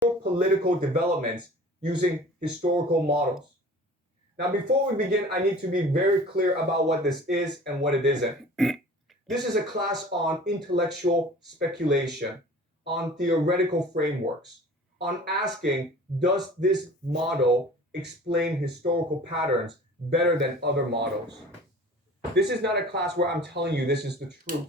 political developments using historical models. Now, before we begin, I need to be very clear about what this is and what it isn't. This is a class on intellectual speculation, on theoretical frameworks, on asking, does this model explain historical patterns better than other models? This is not a class where I'm telling you this is the truth.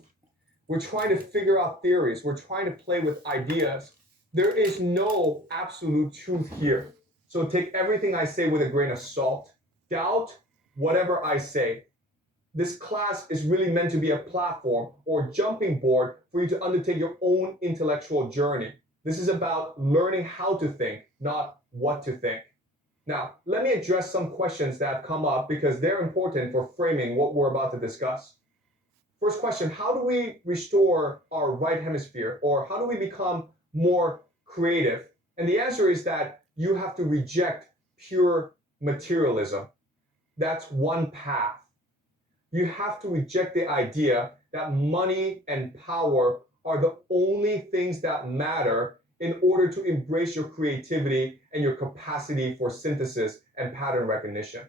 We're trying to figure out theories. We're trying to play with ideas. There is no absolute truth here. So take everything I say with a grain of salt. Doubt whatever I say. This class is really meant to be a platform or jumping board for you to undertake your own intellectual journey. This is about learning how to think, not what to think. Now, let me address some questions that have come up because they're important for framing what we're about to discuss. First question, how do we restore our right hemisphere, or how do we become more creative? And the answer is that you have to reject pure materialism. That's one path. You have to reject the idea that money and power are the only things that matter in order to embrace your creativity and your capacity for synthesis and pattern recognition.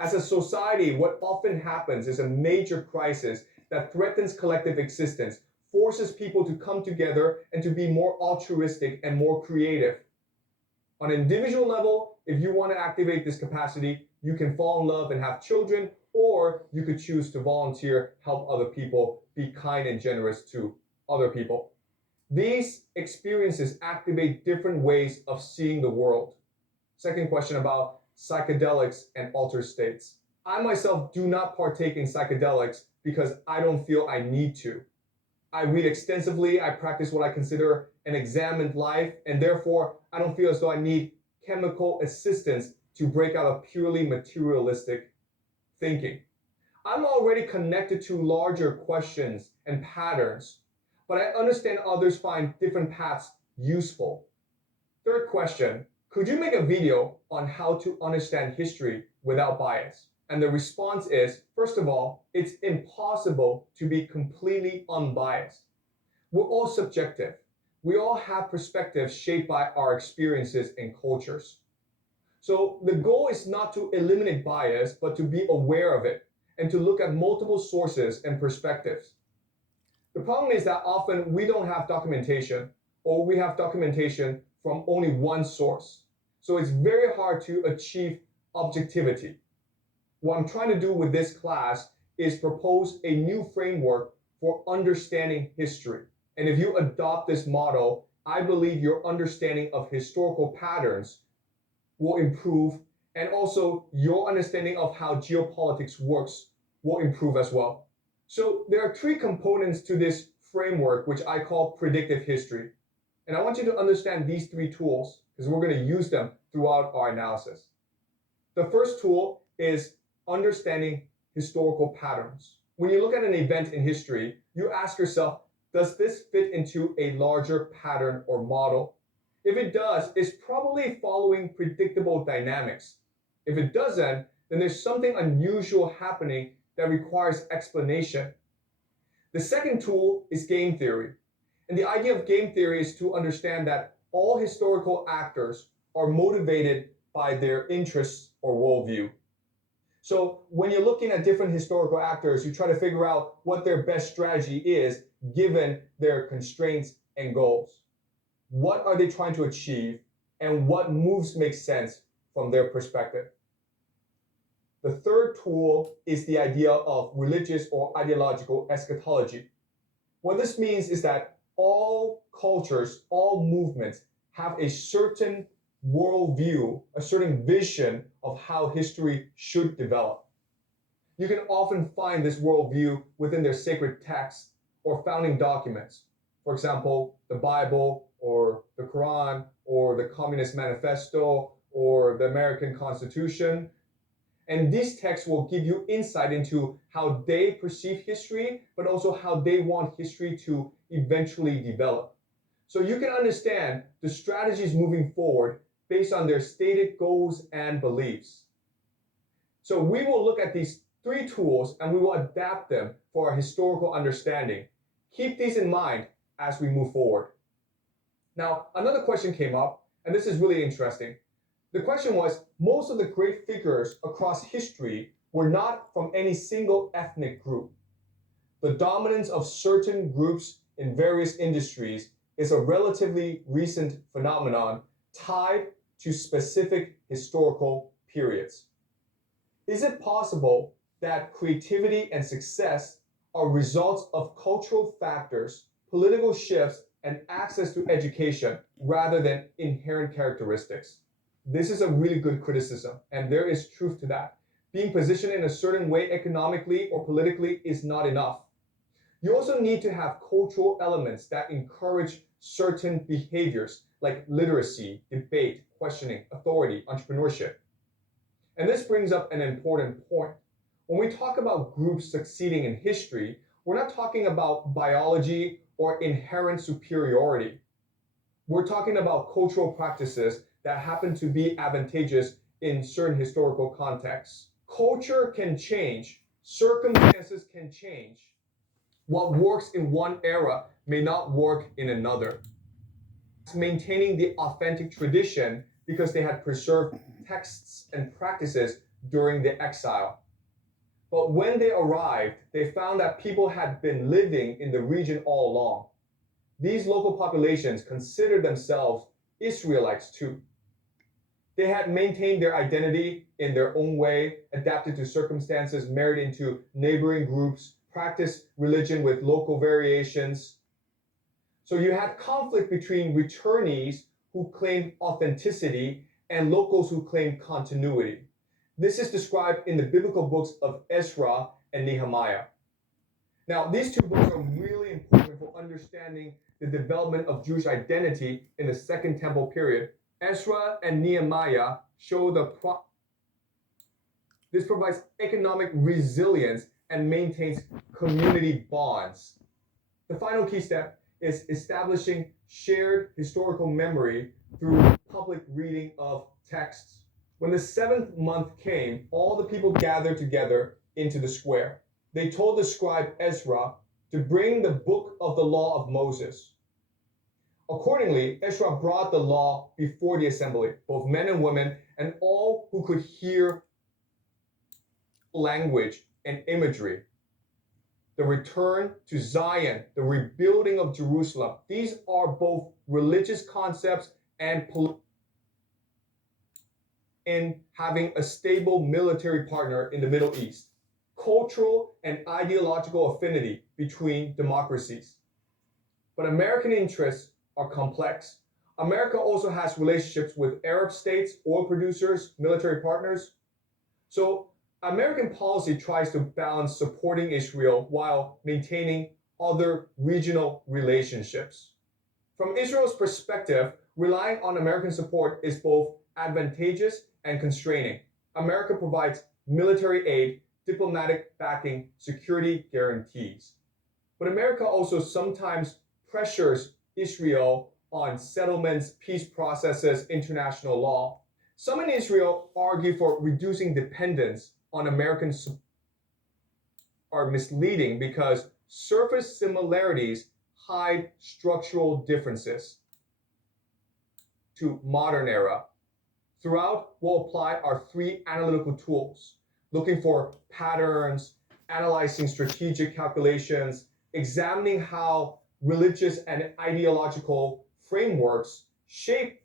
As a society, what often happens is a major crisis that threatens collective existence, forces people to come together and to be more altruistic and more creative. On an individual level, if you want to activate this capacity, you can fall in love and have children, or you could choose to volunteer, help other people, be kind and generous to other people. These experiences activate different ways of seeing the world. Second question about psychedelics and altered states. I myself do not partake in psychedelics because I don't feel I need to. I read extensively, I practice what I consider an examined life, and therefore I don't feel as though I need chemical assistance to break out of purely materialistic thinking. I'm already connected to larger questions and patterns, but I understand others find different paths useful. Third question, could you make a video on how to understand history without bias? And the response is, first of all, it's impossible to be completely unbiased. We're all subjective. We all have perspectives shaped by our experiences and cultures. So the goal is not to eliminate bias, but to be aware of it and to look at multiple sources and perspectives. The problem is that often we don't have documentation, or we have documentation from only one source. So it's very hard to achieve objectivity. What I'm trying to do with this class is propose a new framework for understanding history. And if you adopt this model, I believe your understanding of historical patterns will improve, and also your understanding of how geopolitics works will improve as well. So there are three components to this framework, which I call predictive history. And I want you to understand these three tools because we're going to use them throughout our analysis. The first tool is understanding historical patterns. When you look at an event in history, you ask yourself, does this fit into a larger pattern or model? If it does, it's probably following predictable dynamics. If it doesn't, then there's something unusual happening that requires explanation. The second tool is game theory. And the idea of game theory is to understand that all historical actors are motivated by their interests or worldview. So when you're looking at different historical actors, you try to figure out what their best strategy is given their constraints and goals. What are they trying to achieve, and what moves make sense from their perspective? The third tool is the idea of religious or ideological eschatology. What this means is that all cultures, all movements have a certain worldview, a certain vision of how history should develop. You can often find this worldview within their sacred texts or founding documents. For example, the Bible or the Quran or the Communist Manifesto or the American Constitution. And these texts will give you insight into how they perceive history, but also how they want history to eventually develop. So you can understand the strategies moving forward based on their stated goals and beliefs. So we will look at these three tools and we will adapt them for our historical understanding. Keep these in mind as we move forward. Now, another question came up, and this is really interesting. The question was, most of the great figures across history were not from any single ethnic group. The dominance of certain groups in various industries is a relatively recent phenomenon tied to specific historical periods. Is it possible that creativity and success are results of cultural factors, political shifts, and access to education rather than inherent characteristics? This is a really good criticism, and there is truth to that. Being positioned in a certain way economically or politically is not enough. You also need to have cultural elements that encourage certain behaviors like literacy, debate, questioning, authority, entrepreneurship. And this brings up an important point. When we talk about groups succeeding in history, we're not talking about biology or inherent superiority. We're talking about cultural practices that happen to be advantageous in certain historical contexts. Culture can change, circumstances can change. What works in one era may not work in another. Maintaining the authentic tradition because they had preserved texts and practices during the exile. But when they arrived, they found that people had been living in the region all along. These local populations considered themselves Israelites too. They had maintained their identity in their own way, adapted to circumstances, married into neighboring groups, practiced religion with local variations. So you had conflict between returnees who claimed authenticity and locals who claimed continuity. This is described in the biblical books of Ezra and Nehemiah. Now, these two books are really important for understanding the development of Jewish identity in the Second Temple period. Ezra and Nehemiah show this provides economic resilience and maintains community bonds. The final key step is establishing shared historical memory through public reading of texts. When the seventh month came, all the people gathered together into the square. They told the scribe Ezra to bring the book of the law of Moses. Accordingly, Ezra brought the law before the assembly, both men and women, and all who could hear language and imagery. The return to Zion, the rebuilding of Jerusalem. These are both religious concepts and in having a stable military partner in the Middle East. Cultural and ideological affinity between democracies. But American interests are complex. America also has relationships with Arab states, oil producers, military partners. So American policy tries to balance supporting Israel while maintaining other regional relationships. From Israel's perspective, relying on American support is both advantageous and constraining. America provides military aid, diplomatic backing, security guarantees. But America also sometimes pressures Israel on settlements, peace processes, international law. Some in Israel argue for reducing dependence on American support are misleading because surface similarities hide structural differences. To modern era. Throughout, we'll apply our three analytical tools, looking for patterns, analyzing strategic calculations, examining how religious and ideological frameworks shape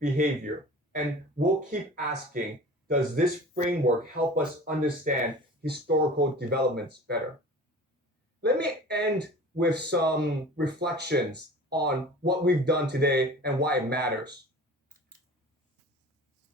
behavior. And we'll keep asking, does this framework help us understand historical developments better? Let me end with some reflections on what we've done today and why it matters.